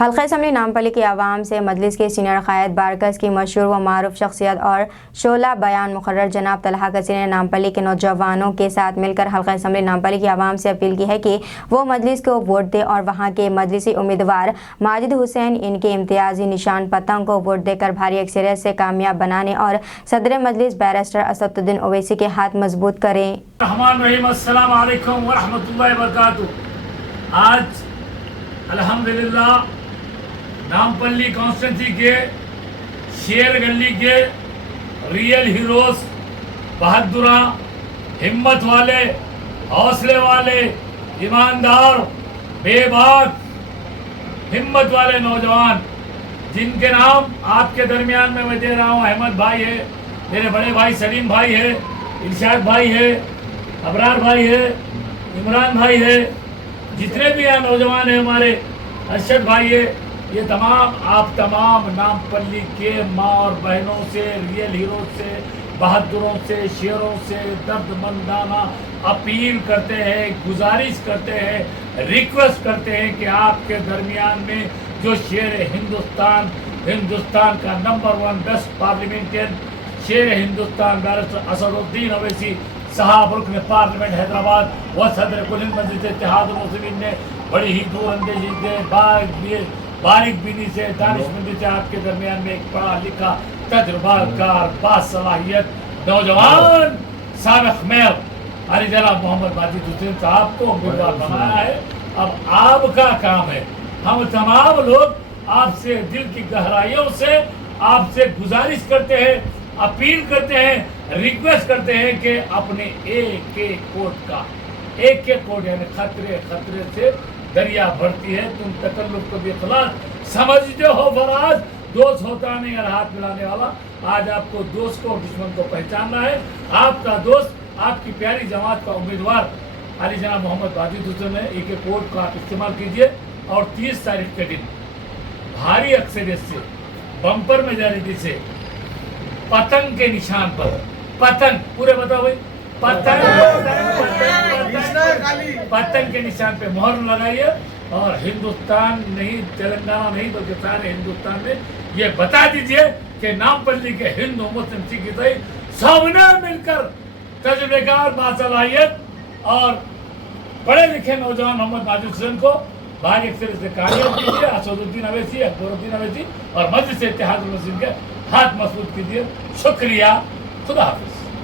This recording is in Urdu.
حلقہ اسمبلی نامپلی کی عوام سے مجلس کے سینئر قائد بارکس کی مشہور و معروف شخصیت اور شعلہ بیان مقرر جناب طلحہ کثیر نے نامپلی کے نوجوانوں کے ساتھ مل کر حلقہ اسمبلی نامپلی کی عوام سے اپیل کی ہے کہ وہ مجلس کو ووٹ دیں اور وہاں کے مجلسی امیدوار ماجد حسین ان کے امتیازی نشان پتنگ کو ووٹ دے کر بھاری اکثریت سے کامیاب بنانے اور صدر مجلس بیرسٹر اسدالدین اویسی کے ہاتھ مضبوط کریں۔ السلام علیکم ورحمۃ اللہ وبرکاتہ۔ آج الحمدللہ نامپلی کانسٹیٹنسی کے شیر گلی کے ریئل ہیروز، بہادراں، ہمت والے، حوصلے والے، ایماندار، بے باک ہمت والے نوجوان جن کے نام آپ کے درمیان میں دے رہا ہوں۔ احمد بھائی ہے، میرے بڑے بھائی سلیم بھائی ہے، ارشاد بھائی ہے، ابرار بھائی ہے، عمران بھائی ہے، جتنے بھی یہاں نوجوان ہیں ہمارے، ارشد بھائی ہے، یہ تمام آپ تمام نامپلی کے ماں اور بہنوں سے، ریئل ہیروز سے، بہادروں سے، شیروں سے درد مندانہ اپیل کرتے ہیں، گزارش کرتے ہیں، ریکویسٹ کرتے ہیں کہ آپ کے درمیان میں جو شیر ہندوستان کا نمبر 1 بیسٹ پارلیمنٹین شیر ہندوستان بیرسٹر اسدالدین اویسی صاحب، رکن پارلیمنٹ حیدرآباد و صدر کل ہند مجلس اتحاد المسلمین نے بڑی ہی دور اندیشی سے، باریک بینی سے، دانش مندی سے آپ کے درمیان میں ایک پڑھا لکھا، تجربہ کار، باصلاحیت نوجوان سابق میئر علی جناب محمد ماجد حسین صاحب کو امیدوار بنایا ہے۔ اب آپ کا کام ہے، ہم تمام لوگ آپ سے دل کی گہرائیوں سے آپ سے گزارش کرتے ہیں، اپیل کرتے ہیں، ریکویسٹ کرتے ہیں کہ اپنے ایک ایک کوٹ یعنی خطرے سے دریا بڑھتی ہے، تم تکلف کو بھی اخلاص سمجھتے ہو فراز، دوست ہوتا نہیں اور ہاتھ ملانے والا۔ آج آپ کو دوست کو اور دشمن کو پہچاننا ہے۔ آپ کا دوست، آپ کی پیاری جماعت کا امیدوار علی جناب محمد ماجد حسین ہے۔ ایک ایک ووٹ کو آپ استعمال کیجئے اور 30 تاریخ کے دن بھاری اکثریت سے، بمپر میجارٹی سے، پتنگ کے نشان پر، پتنگ پورے بتاؤ بھائی، پتنگ کے نشان پہ مہر لگائیے اور ہندوستان نہیں، تلنگانہ نہیں بلکہ سارے ہندوستان میں یہ بتا دیجئے کہ نامپلی کے ہندو مسلم سکھ عیسائی سب نے مل کر تجربے کار، باصلاحیت اور پڑھے لکھے نوجوان محمد ماجد حسین کو بھاری اکثریت سے کامیاب کیجیے۔ اسدالدین اویسی، اکبرالدین اویسی اور مجلس اتحاد المسلمین کے ہاتھ مضبوط کیجیے۔ شکریہ، خدا حافظ۔